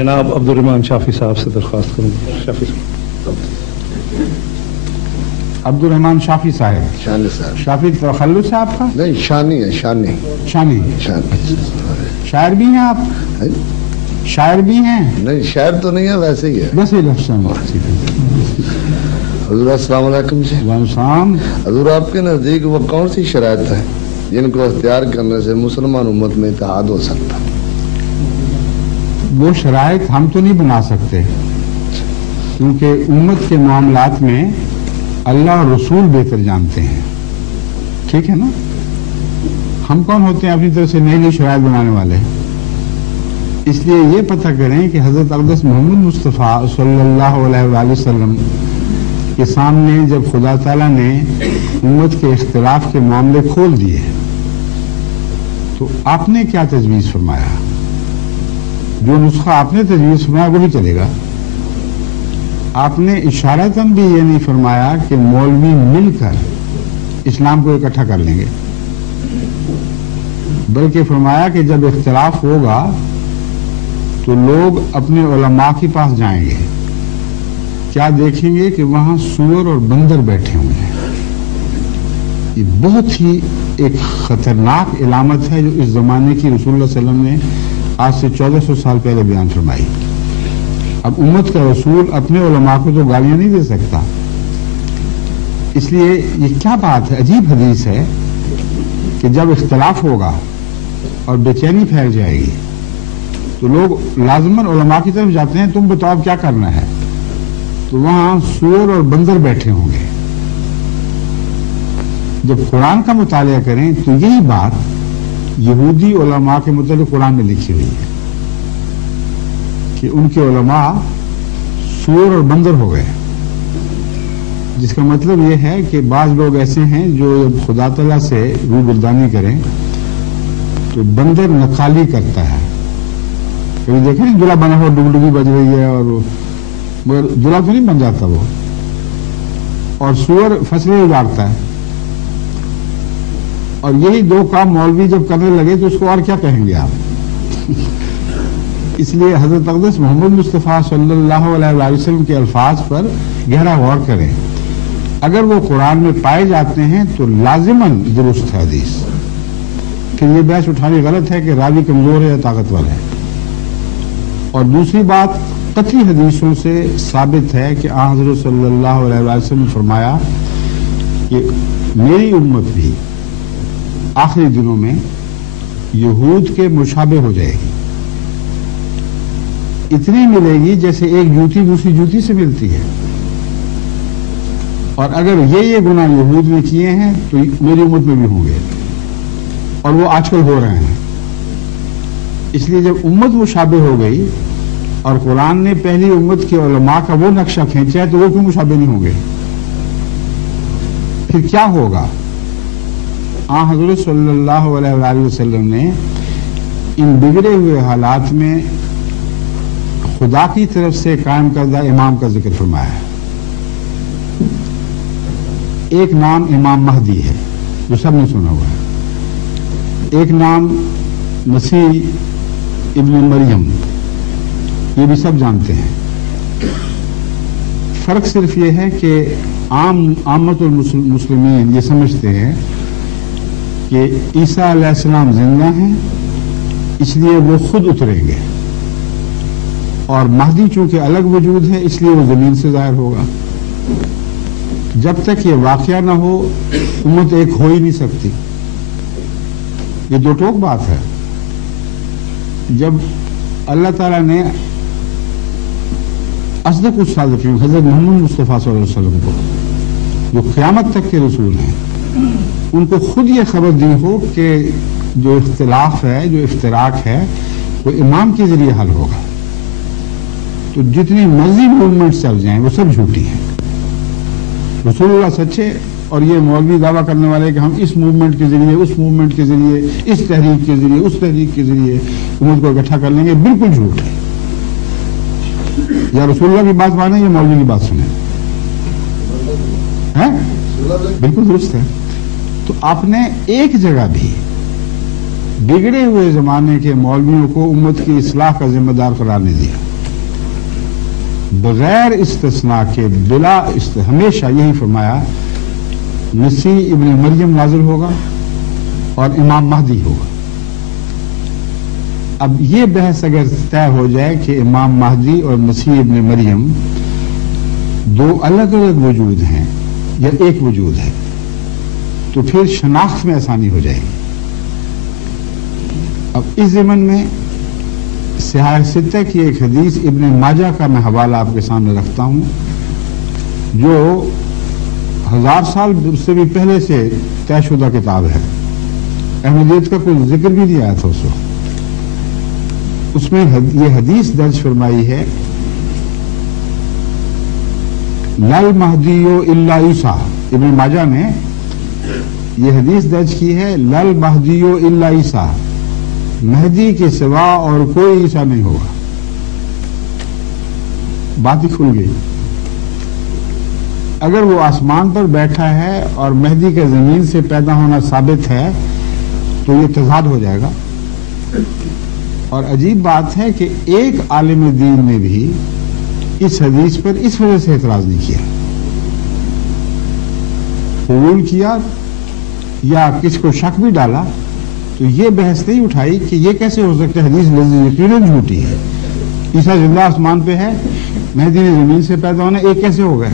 جناب عبدالرحمان شافی صاحب سے درخواست کروں گا. شافی صاحب. عبدالرحمان شافی صاحب. شانی صاحب. شافی تخلص ہے آپ کا؟ نہیں، شانی ہے. شانی شانی. شاعر بھی ہیں آپ؟ شاعر بھی ہیں؟ نہیں، شاعر تو نہیں ہے، ویسے ہی ہے. بس یہ لفظ. حضور السلام علیکم جی. وعلیکم السلام. حضور، آپ کے نزدیک وہ کون سی شرائط ہے جن کو اختیار کرنے سے مسلمان امت میں اتحاد ہو سکتا؟ وہ شرائط ہم تو نہیں بنا سکتے، کیونکہ امت کے معاملات میں اللہ اور رسول بہتر جانتے ہیں. ٹھیک ہے نا؟ ہم کون ہوتے ہیں اپنی طرف سے نئی نئی شرائط بنانے والے؟ اس لیے یہ پتہ کریں کہ حضرت اقدس محمد مصطفیٰ صلی اللہ علیہ وآلہ وسلم کے سامنے جب خدا تعالیٰ نے امت کے اختلاف کے معاملے کھول دیے تو آپ نے کیا تجویز فرمایا؟ جو نسخہ آپ نے تجویز فرمایا وہی چلے گا. آپ نے اشارتاً بھی یہ نہیں فرمایا کہ مولوی مل کر اسلام کو اکٹھا کر لیں گے، بلکہ فرمایا کہ جب اختلاف ہوگا تو لوگ اپنے علماء کے پاس جائیں گے، کیا دیکھیں گے کہ وہاں سور اور بندر بیٹھے ہوئے ہیں. یہ بہت ہی ایک خطرناک علامت ہے جو اس زمانے کی رسول اللہ صلی اللہ علیہ وسلم نے آج سے 1400 سال پہلے بیان فرمائی. اب امت کا رسول اپنے علماء کو تو گالیاں نہیں دے سکتا. اس لیے یہ کیا بات ہے، عجیب حدیث ہے کہ جب اختلاف ہوگا اور بے چینی پھیل جائے گی تو لوگ لازماً علماء کی طرف جاتے ہیں، تم بتاؤ کیا کرنا ہے، تو وہاں سور اور بندر بیٹھے ہوں گے. جب قرآن کا مطالعہ کریں تو یہی بات یہودی علماء کے متعلق قرآن میں لکھی ہوئی ہے کہ ان کے علماء سور اور بندر ہو گئے، جس کا مطلب یہ ہے کہ بعض لوگ ایسے ہیں جو جب خدا تعالیٰ سے روبردانی کریں تو بندر نقالی کرتا ہے. کبھی دیکھیں دلہا بنا ہوا ڈگڈگی بج رہی ہے اور مگر دلہا تو نہیں بن جاتا وہ، اور سور فصلیں اگاڑتا ہے. اور یہی دو کام مولوی جب کرنے لگے تو اس کو اور کیا کہیں گے آپ؟ اس لیے حضرت اقدس محمد مصطفیٰ صلی اللہ علیہ وآلہ وسلم کے الفاظ پر گہرا غور کریں. اگر وہ قرآن میں پائے جاتے ہیں تو لازماً درست ہے حدیث. پھر یہ بحث اٹھانی غلط ہے کہ راوی کمزور ہے یا طاقتور ہے. اور دوسری بات، قطعی حدیثوں سے ثابت ہے کہ آن حضرت صلی اللہ علیہ وآلہ وسلم نے فرمایا کہ میری امت بھی آخری دنوں میں یہود کے مشابہ ہو جائے گی. اتنی ملے گی جیسے ایک جوتی دوسری جوتی سے ملتی ہے. اور اگر یہ گناہ یہود نے کیے ہیں تو میری امت میں بھی ہوں گے، اور وہ آج کل ہو رہے ہیں. اس لیے جب امت مشابہ ہو گئی اور قرآن نے پہلی امت کے علماء کا وہ نقشہ کھینچا ہے تو وہ کیوں مشابہ نہیں ہوں گے؟ پھر کیا ہوگا؟ حضرت صلی اللہ علیہ وآلہ وسلم نے ان بگڑے ہوئے حالات میں خدا کی طرف سے قائم کردہ امام کا ذکر فرمایا ہے. ایک نام امام مہدی ہے جو سب نے سنا ہوا ہے، ایک نام مسیح ابن مریم، یہ بھی سب جانتے ہیں. فرق صرف یہ ہے کہ عامت المسلمین یہ سمجھتے ہیں کہ عیسیٰ علیہ السلام زندہ ہیں، اس لیے وہ خود اتریں گے، اور مہدی چونکہ الگ وجود ہے اس لیے وہ زمین سے ظاہر ہوگا. جب تک یہ واقعہ نہ ہو امت ایک ہو ہی نہیں سکتی. یہ دو ٹوک بات ہے. جب اللہ تعالیٰ نے اصدق الصادقین حضرت محمد مصطفیٰ صلی اللہ علیہ وسلم کو، جو قیامت تک کے رسول ہیں، ان کو خود یہ خبر دی ہو کہ جو اختلاف ہے، جو افتراق ہے، وہ امام کے ذریعے حل ہوگا، تو جتنی مرضی موومنٹ چل جائیں وہ سب جھوٹی ہیں. رسول اللہ سچے، اور یہ مولوی دعویٰ کرنے والے کہ ہم اس موومنٹ کے ذریعے، اس موومنٹ کے ذریعے، اس تحریک کے ذریعے، اس تحریک کے ذریعے امت کو اکٹھا کر لیں گے، بالکل جھوٹ ہے. یا رسول اللہ کی بات مانیں یا مولوی کی بات سنیں، بالکل درست ہے. تو آپ نے ایک جگہ بھی بگڑے ہوئے زمانے کے مولویوں کو امت کی اصلاح کا ذمہ دار قرار نہیں دیا. بغیر استثناء کے ہمیشہ یہی فرمایا مسیح ابن مریم نازل ہوگا اور امام مہدی ہوگا. اب یہ بحث اگر طے ہو جائے کہ امام مہدی اور مسیح ابن مریم دو الگ الگ وجود ہیں یا ایک وجود ہے تو پھر شناخت میں آسانی ہو جائے گی. اب اس ضمن میں صحاح ستہ کی ایک حدیث ابن ماجہ کا میں حوالہ آپ کے سامنے رکھتا ہوں جو 1000 سال سے بھی پہلے سے طے شدہ کتاب ہے. احمدیت کا کوئی ذکر بھی نہیں آیا تھا اس وقت. اس میں یہ حدیث درج فرمائی ہے لل مہدی الا عیسیٰ. ابن ماجہ نے یہ حدیث درج کی ہے لل مہدی الا عیسیٰ، مہدی کے سوا اور کوئی عیسیٰ نہیں ہوگا. بات ہی کھل گئی. اگر وہ آسمان پر بیٹھا ہے اور مہدی کا زمین سے پیدا ہونا ثابت ہے تو یہ تضاد ہو جائے گا. اور عجیب بات ہے کہ ایک عالم دین نے بھی اس حدیث پر اس وجہ سے اعتراض نہیں کیا. قبول کیا یا کس کو شک بھی ڈالا تو یہ بحث نہیں اٹھائی کہ یہ کیسے ہو سکتا ہے، حدیث یقیناً جھوٹی ہے. عیسیٰ زندہ آسمان پہ ہے، مہدی نے زمین سے پیدا ہونا، ایک کیسے ہو گئے؟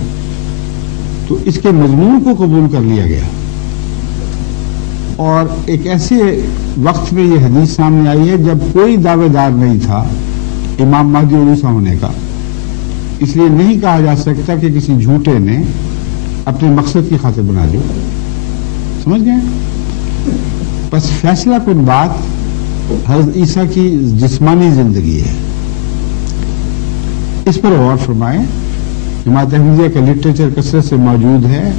تو اس کے مضمون کو قبول کر لیا گیا. اور ایک ایسے وقت میں یہ حدیث سامنے آئی ہے جب کوئی دعوے دار نہیں تھا امام مہدی اور عیسیٰ ہونے کا. اس لیے نہیں کہا جا سکتا کہ کسی جھوٹے نے اپنے مقصد کی خاطر بنا دیا. سمجھ گئے؟ بس فیصلہ کن بات حضرت عیسیٰ کی جسمانی زندگی ہے. اس پر غور فرمائیں. جماعت احمدیہ کا لٹریچر کثرت سے موجود ہے.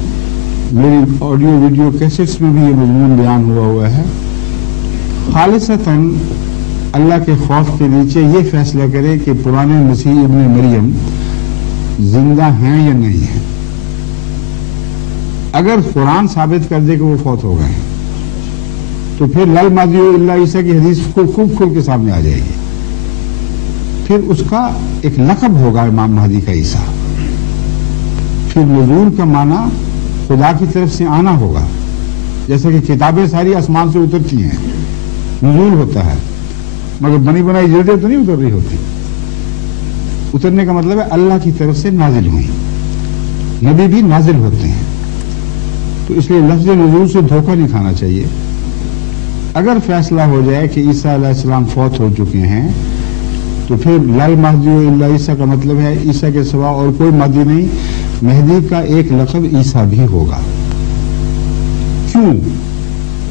میری آڈیو ویڈیو کیسٹس میں بھی یہ مضمون بیان ہوا ہے. خالصتاً اللہ کے خوف کے نیچے یہ فیصلہ کرے کہ پرانے مسیح ابن مریم زندہ ہیں یا نہیں ہیں. اگر قرآن ثابت کر دے کہ وہ فوت ہو گئے ہیں تو پھر لل مہدی الا عیسیٰ کی حدیث کو خوب کھل کے سامنے آ جائے گی. پھر اس کا ایک لقب ہوگا امام مہدی کا عیسیٰ. پھر نزول کا معنی خدا کی طرف سے آنا ہوگا. جیسے کہ کتابیں ساری آسمان سے اترتی ہیں، نزول ہوتا ہے، مگر بنی بنائی جلدیں تو نہیں اتر رہی ہوتی. اترنے کا مطلب ہے اللہ کی طرف سے نازل ہوئی. نبی بھی نازل ہوتے ہیں. تو اس لیے لفظ نزول سے دھوکہ نہیں کھانا چاہیے. اگر فیصلہ ہو جائے کہ عیسیٰ علیہ السلام فوت ہو چکے ہیں تو پھر لل مہدی الا عیسیٰ کا مطلب ہے عیسیٰ کے سوا اور کوئی مہدی نہیں. مہدی کا ایک لقب عیسیٰ بھی ہوگا. کیوں؟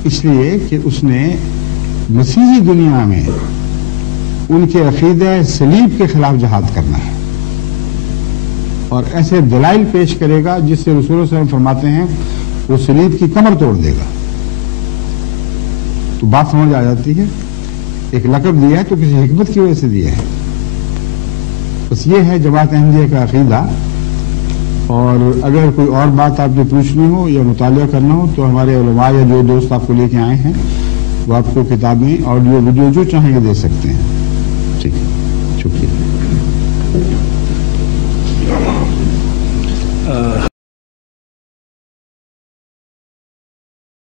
اس لیے کہ اس نے مسیحی دنیا میں ان کے عقیدہ صلیب کے خلاف جہاد کرنا ہے اور ایسے دلائل پیش کرے گا جس سے رسول اللہ صلی اللہ علیہ وسلم فرماتے ہیں وہ صلیب کی کمر توڑ دے گا. تو بات سمجھ آ جاتی ہے. ایک لقب دیا ہے تو کسی حکمت کی وجہ سے دیا ہے. بس یہ ہے جماعت احمدیہ کا عقیدہ. اور اگر کوئی اور بات آپ نے پوچھنی ہو یا مطالعہ کرنا ہو تو ہمارے علماء یا جو دوست آپ کو لے کے آئے ہیں وہ آپ کو کتابیں آڈیو ویڈیو جو چاہیں گے دے سکتے ہیں. ٹھیک ہے، شکریہ.